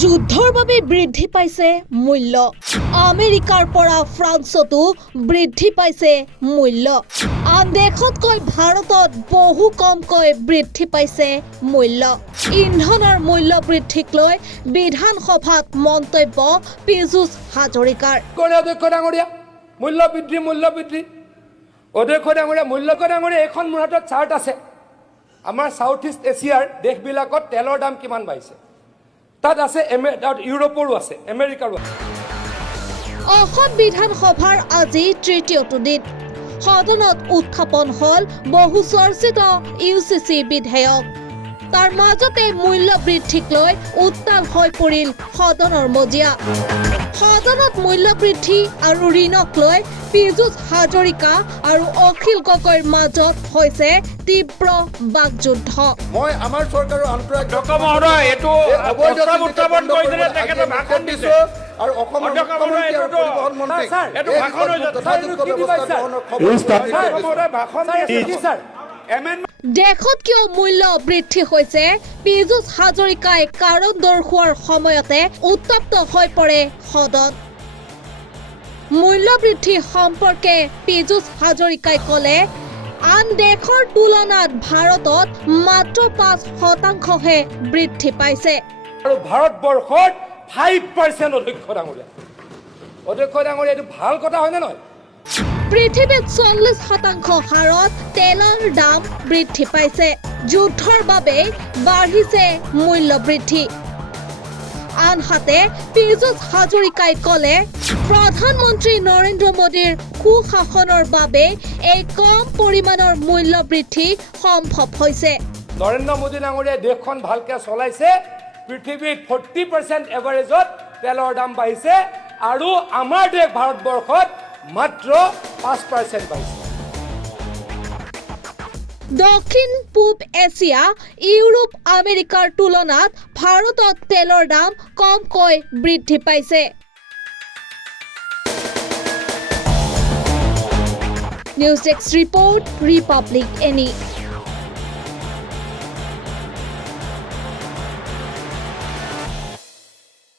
যুদ্ধৰ বাবে বৃদ্ধি পাইছে মূল্য আমেৰিকাৰ পৰা ফ্ৰান্সতো বৃদ্ধি পাইছে মূল্য আন দেশতকৈ ভাৰতত বহু কমকৈ বৃদ্ধি পাইছে মূল্য ইন্ধনৰ মূল্য বৃদ্ধিক লৈ বিধানসভাত মন্তব্য পীযুষ হাজৰিকাৰ অধ্যক্ষ ডাঙৰীয়া মূল্য বৃদ্ধি অধ্যক্ষ ডাঙৰীয়া মূল্য ডাঙৰীয়া এখন মোৰ হাতত চাৰ্ট আছে আমাৰ সাউথ ইষ্ট এছিয়াৰ দেশবিলাকত তেলৰ দাম কিমান বাঢ়িছে তাত আছে ইউৰোপৰো আছে আমেৰিকাৰো আছে অসম বিধানসভাৰ আজি তৃতীয়টো দিন সদনত উত্থাপন হল বহু চৰ্চিত ইউচিচি বিধেয়ক তাৰ মাজতে মূল্য বৃদ্ধিক লৈ উত্তাল হৈ পৰিল সদনৰ মজিয়া সদনত মূল্য বৃদ্ধি আৰু ঋণক লৈ পীযুষ হাজৰিকা আৰু অখিল গগৈৰ মাজত হৈছে তীব্ৰ বাকযুদ্ধ মই আমাৰ চৰকাৰৰ ডক্টৰ মহোদয় এইটো প্ৰস্তাৱ উত্থাপন কৰি দিলে তেখেতে ভাষণ দিছে আৰু অসমৰ মুখ্যমন্ত্ৰী আৰু পৰিবহণ মন্ত্ৰী এইটো ভাষণ হৈছে ভাষণ স্যাৰ দেশত কিয় মূল্য বৃদ্ধি হৈছে পীযুষ হাজৰিকাই কাৰণ দৰ্শোৱাৰ সময়তে উত্তপ্ত হৈ পৰে সদন মূল্য বৃদ্ধি সম্পৰ্কে পীযুষ হাজৰিকাই ক'লে আন দেশৰ তুলনাত ভাৰতত মাত্ৰ 5%হে বৃদ্ধি পাইছে আৰু ভাৰতবৰ্ষত 5% অধ্যক্ষ ডাঙৰীয়া এইটো ভাল কথা হয়নে নহয় পৃথিৱীত 40% হাৰত তেলৰ দাম বৃদ্ধি পাইছে যুদ্ধৰ বাবে বাঢ়িছে মূল্য বৃদ্ধি আনহাতে পীযুষ হাজৰিকাই ক'লে প্ৰধানমন্ত্ৰী নৰেন্দ্ৰ মোদীৰ সুশাসনৰ বাবে এই কম পৰিমাণৰ মূল্য বৃদ্ধি সম্ভৱ হৈছে নৰেন্দ্ৰ মোদী ডাঙৰীয়াই দেশখন ভালকে চলাইছে পৃথিৱীত 40% এভাৰেজত তেলৰ দাম বাঢ়িছে আৰু আমাৰ দেশ ভাৰতবৰ্ষত মাত্ৰ 5% বাঢ়িছে দক্ষিণ পূব এছিয়া ইউৰোপ আমেৰিকাৰ তুলনাত ভাৰতত তেলৰ দাম কমকৈ বৃদ্ধি পাইছে news desk report Republic any